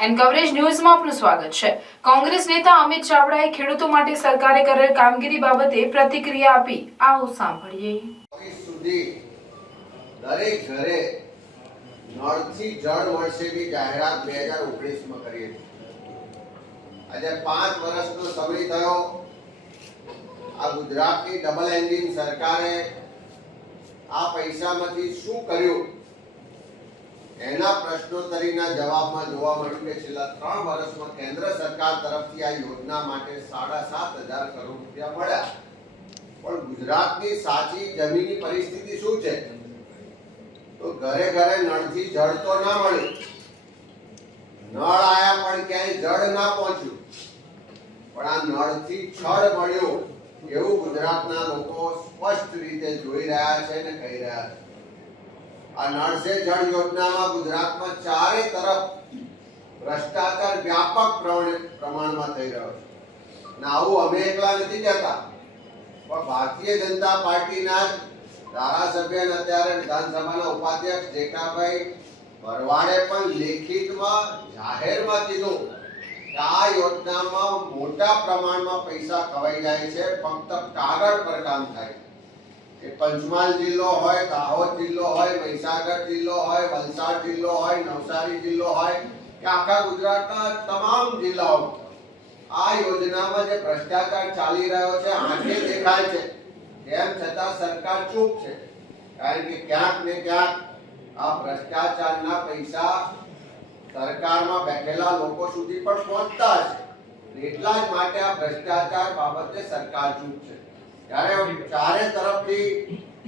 N coverage ન્યૂઝમાં આપનું સ્વાગત છે। કોંગ્રેસ નેતા અમિત ચાવડાએ ખેડૂતો માટે સરકારે કરેલ કામગીરી બાબતે પ્રતિક્રિયા આપી। આવો સાંભળીએ। સુધી દરેક ઘરે નળથી જળ મળશેની જાહેરાત 2019માં કરી હતી। આજે 5 વર્ષનો સમય થયો। આ ગુજરાતની ડબલ એન્જિન સરકારે આ પૈસામાંથી શું કર્યું એના પ્રશ્નોત્તરીના જવાબમાં જોવા મળ્યું કે છેલ્લા 3 વર્ષમાં કેન્દ્ર સરકાર તરફથી આ યોજના માટે 7,500 કરોડ રૂપિયા મળ્યા। પણ ગુજરાતની સાચી જમીની પરિસ્થિતિ શું છે? તો ઘરે ઘરે નળથી જળ તો ના મળ્યું, નળ આયા પણ ક્યાંય જળ ના પહોંચ્યું, પણ આ નળથી છળ મળ્યું એવું ગુજરાતના લોકો સ્પષ્ટ રીતે જોઈ રહ્યા છે અને કહી રહ્યા છે। આ નળ સે જળ યોજનામાં ગુજરાતમાં ચારે તરફ ભ્રષ્ટાચાર વ્યાપક પ્રમાણમાં થઈ રહ્યો છે અને આવું અમે એકલા નથી કહેતા, પણ ભારતીય જનતા પાર્ટીના ધારાસભ્ય અને અત્યારે વિધાનસભાના ઉપાધ્યક્ષ જેકાભાઈ ભરવાડે પણ લેખિતમાં જાહેરમાં કીધું કે આ યોજનામાં મોટા પ્રમાણમાં પૈસા ખવાઈ જાય છે, ફક્ત કાગળ પર કામ થાય છે। એ પંચમહાલ જિલ્લો હોય, દાહોદ જિલ્લો હોય, મહીસાગર જિલ્લો હોય, વલસાડ જિલ્લો હોય, નવસારી જિલ્લો હોય કે આખા ગુજરાતના તમામ જિલ્લાઓ આ યોજનામાં જે ભ્રષ્ટાચાર ચાલી રહ્યો છે આંખે દેખાય છે, તેમ છતાં સરકાર ચૂપ છે। કારણ કે ક્યાંક ને ક્યાંક આ ભ્રષ્ટાચારના પૈસા સરકારમાં બેઠેલા લોકો સુધી પણ પહોંચતા છે। એટલા જ માટે આ ભ્રષ્ટાચાર બાબતે સરકાર ચૂપ છે। ત્યારે ચારે તરફથી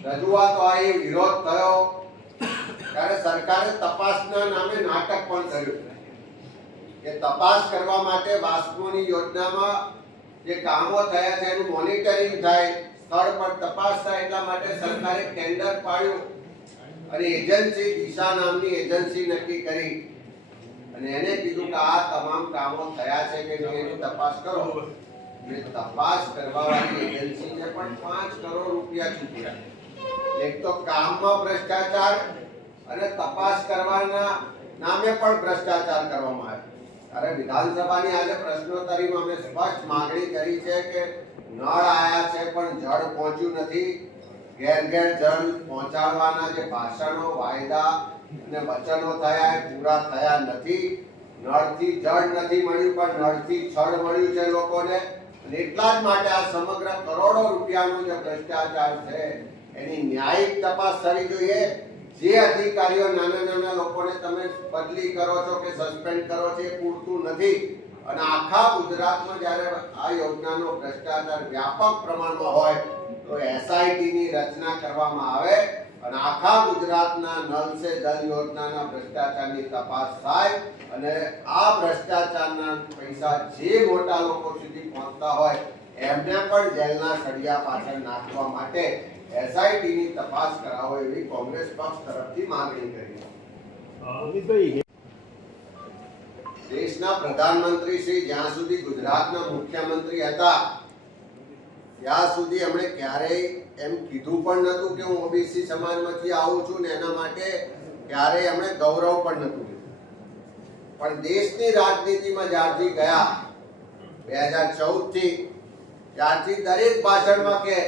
રજૂઆતો આવી, વિરોધ થયો, ત્યારે સરકારે તપાસના નામે નાટક પણ કર્યું કે તપાસ કરવા માટે વાસ્મોની યોજનામાં જે કામો થયા છે એનું મોનિટરિંગ થાય, સ્થળ પર તપાસ થાય, એટલા માટે સરકારે ટેન્ડર પાડ્યું અને એજન્સી દિશા નામની એજન્સી નક્કી કરી અને એને કીધું કે આ તમામ કામો થયા છે કે નહીં એની તપાસ કરો। તપાસ કરવા વાળી એજન્સીને પણ 5 કરોડ રૂપિયા ચૂક્યા। એક તો કામમાં ભ્રષ્ટાચાર અને તપાસ કરવાના નામે પણ ભ્રષ્ટાચાર કરવામાં આવ્યો। ત્યારે વિધાનસભાની આજે પ્રશ્નોત્તરીમાં અમે સ્પષ્ટ માંગણી કરી છે કે નળ આયા છે પણ જળ પહોંચ્યું નથી। ઘેર ઘેર જળ પહોંચાડવાના જે ભાષણો, વાયદા અને વચનો થયા એ પૂરા થયા નથી। નળથી જળ નથી મળ્યું પણ નળથી છળ મળ્યું છે લોકોને। અને એટલા જ માટે આ સમગ્ર કરોડો રૂપિયાનો જે ભ્રષ્ટાચાર છે એની ન્યાયિક તપાસ થવી જોઈએ। જે અધિકારીઓ નાના નાના લોકોને તમે બદલી કરો છો કે સસ્પેન્ડ કરો છો એ પૂરતું નથી અને આખા ગુજરાતમાં જ્યારે આ યોજનાનો ભ્રષ્ટાચાર વ્યાપક પ્રમાણમાં હોય તો એસઆઈટી ની રચના કરવામાં આવે અને આખા ગુજરાતના નળ સે જલ યોજનાના ભ્રષ્ટાચારની તપાસ થાય અને આ ભ્રષ્ટાચારના પૈસા જે મોટા લોકો સુધી પહોંચતા હોય એમને પણ જેલના સળિયા પાછળ નાખવા માટે એસઆઈટી ની તપાસ કરાવો એવી કોંગ્રેસ પક્ષ તરફથી માંગણી કરી। દેશના પ્રધાનમંત્રી શ્રી જ્યાં સુધી ગુજરાતના મુખ્યમંત્રી હતા ત્યાં સુધી એમણે ક્યારેય એમ કીધું પણ નહોતું કે હું ઓબીસી સમાજમાંથી આવું છું ને એના માટે ક્યારેય એમણે ગૌરવ પણ નહોતું લીધું। પણ દેશની રાજનીતિમાં જ્યારથી ગયા 2014 થી ત્યારથી દરેક ભાષણમાં કે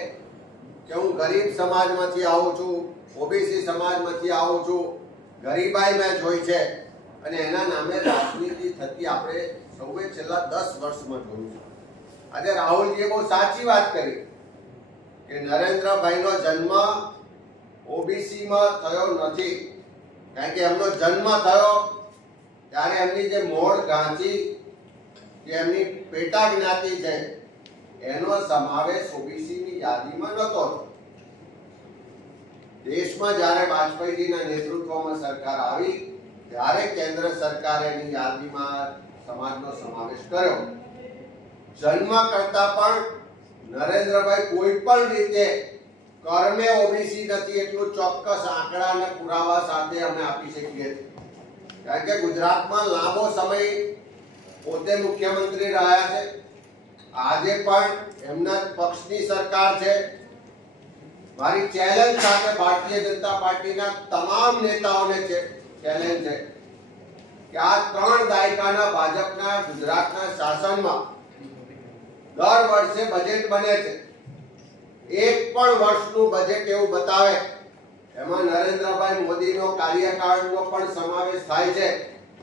હું ગરીબ સમાજમાંથી આવું છું, ઓબીસી સમાજમાંથી આવું છું, ગરીબાઈ મેં જોઈ છે અને એના નામે રાજનીતિ થતી આપણે સૌએ છેલ્લા 10 વર્ષમાં જોયું છે। આજે રાહુલજીએ બહુ સાચી વાત કરી કે નરેન્દ્રભાઈનો જન્મ ઓબીસીમાં થયો નથી, કારણ કે એમનો જન્મ થયો ત્યારે એમની જે મોડ ગાંચી જે એમની પેટા જ્ઞાતિ છે એનો સમાવેશ ઓબીસીની યાદીમાં નહોતો। દેશમાં જ્યારે વાજપેયીજીના નેતૃત્વમાં સરકાર આવી ત્યારે કેન્દ્ર સરકારે એની યાદીમાં સમાજનો સમાવેશ કર્યો। જન્મ કરતા પણ નરેન્દ્રભાઈ કોઈ પણ રીતે કર્મે ઓબીસી નથી એટલું ચોક્કસ આંકડા અને પુરાવા સાથે અમે આપી શકીએ છીએ, કારણ કે ગુજરાતમાં લાંબો સમય પોતે મુખ્યમંત્રી રહ્યા છે, આજે પણ એમના પક્ષની સરકાર છે। મારી ચેલેન્જ સાથે ભારતીય જનતા પાર્ટીના તમામ નેતાઓને છે ચેલેન્જ છે કે આ 3 દાયકાના ભાજપના ગુજરાતના શાસનમાં દર વર્ષે બજેટ બને છે. એક પણ વર્ષનું બજેટ એવું બતાવે એમાં નરેન્દ્રભાઈ મોદીનો કાર્યકાળનો પણ સમાવેશ થાય છે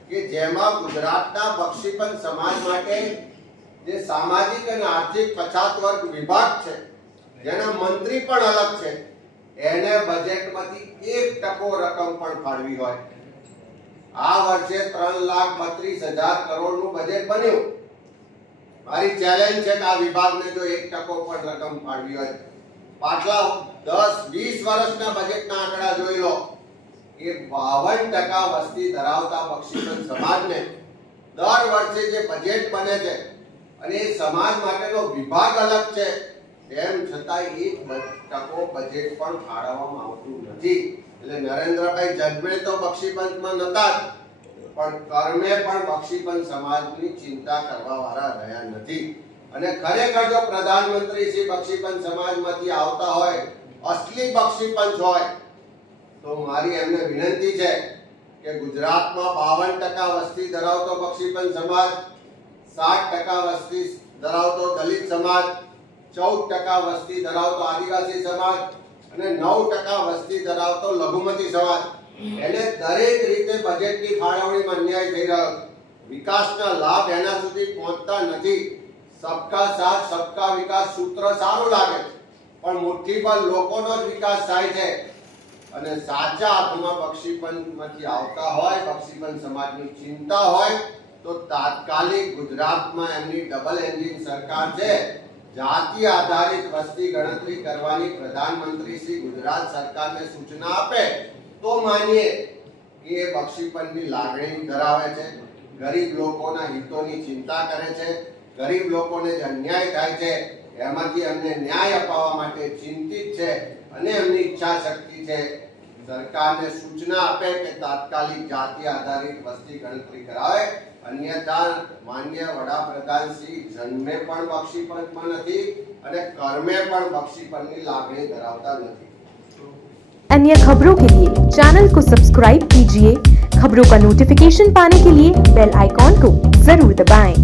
કે જેમાં ગુજરાતના બક્ષીપંચ સમાજ માટે જે સામાજિક અને આર્થિક પછાત વર્ગ વિભાગ છે, જેના મંત્રી પણ અલગ છે, એને બજેટમાંથી 1% રકમ પણ ફાળવી હોય. આ વર્ષે 3,32,000 કરોડનું બજેટ બન્યું. મારી ચેલેન્જ છે કે આ વિભાગને જો 1% પણ રકમ ફાળવી હોય, પાછલા 10-20 વર્ષના બજેટના આંકડા જોઈ લો કે 52% વસ્તી ધરાવતા બક્ષીપંચ સમાજને દર વર્ષે જે બજેટ બને છે અને એ સમાજ માટેનો વિભાગ અલગ છે, તેમ છતાં 1% બજેટ પણ ફાળવવામાં આવતું નથી. એટલે નરેન્દ્રભાઈ જન્મે તો બક્ષીપંચમાં નતા, પણ કર્મે પણ બક્ષીપંચ સમાજની ચિંતા કરવા વાળા રહ્યા નથી. અને ખરેખર જો પ્રધાનમંત્રી શ્રી બક્ષીપંચ સમાજમાંથી આવતા હોય, અસલી બક્ષીપંચ હોય, તો મારી એમને વિનંતી છે કે ગુજરાતમાં 52% વસ્તી ધરાવતો બક્ષીપંચ સમાજ, 60% વસ્તી ધરાવતો દલિત સમાજ, 14% વસ્તી ધરાવતો આદિવાસી સમાજ અને 9% વસ્તી ધરાવતો લઘુમતી સમાજ, એને દરેક રીતે બજેટની ફાળવણીમાં અન્યાય થઈ રહ્યો. વિકાસના લાભ એના સુધી પહોંચતા નથી. સબકા સાથ સબકા વિકાસ સૂત્ર સારું લાગે છે, પણ મુઠ્ઠીભર લોકોનો જ વિકાસ થાય છે. અને સાચા અર્થમાં બક્ષીપંચમાંથી આવતા હોય, બક્ષીપંચ સમાજની ચિંતા હોય, તો તાત્કાલિક ગુજરાતમાં એમની ડબલ એન્જિન સરકાર છે, જાતિ આધારિત વસ્તી ગણતરી કરવાની પ્રધાનમંત્રી શ્રી ગુજરાત સરકારને સૂચના આપે તો માનીએ કે એ બક્ષીપંચની લાગણી ધરાવે છે, ગરીબ લોકોના હિતોની ચિંતા કરે છે, ગરીબ લોકોને જે અન્યાય થાય છે એમાંથી એમને ન્યાય અપાવવા માટે ચિંતિત છે અને એમની ઈચ્છા શક્તિ છે. સરકારને સૂચના આપે કે તાત્કાલિક જાતિ આધારિત વસ્તી ગણતરી કરાવે, અન્યથા માન્ય વડાપ્રધાન શ્રી જન્મે પણ બક્ષીપંચમાં નથી અને કર્મે પણ બક્ષીપંચની લાગણી ધરાવતા નથી. अन्य खबरों के लिए चैनल को सब्सक्राइब कीजिए. खबरों का नोटिफिकेशन पाने के लिए बेल आइकॉन को जरूर दबाएं.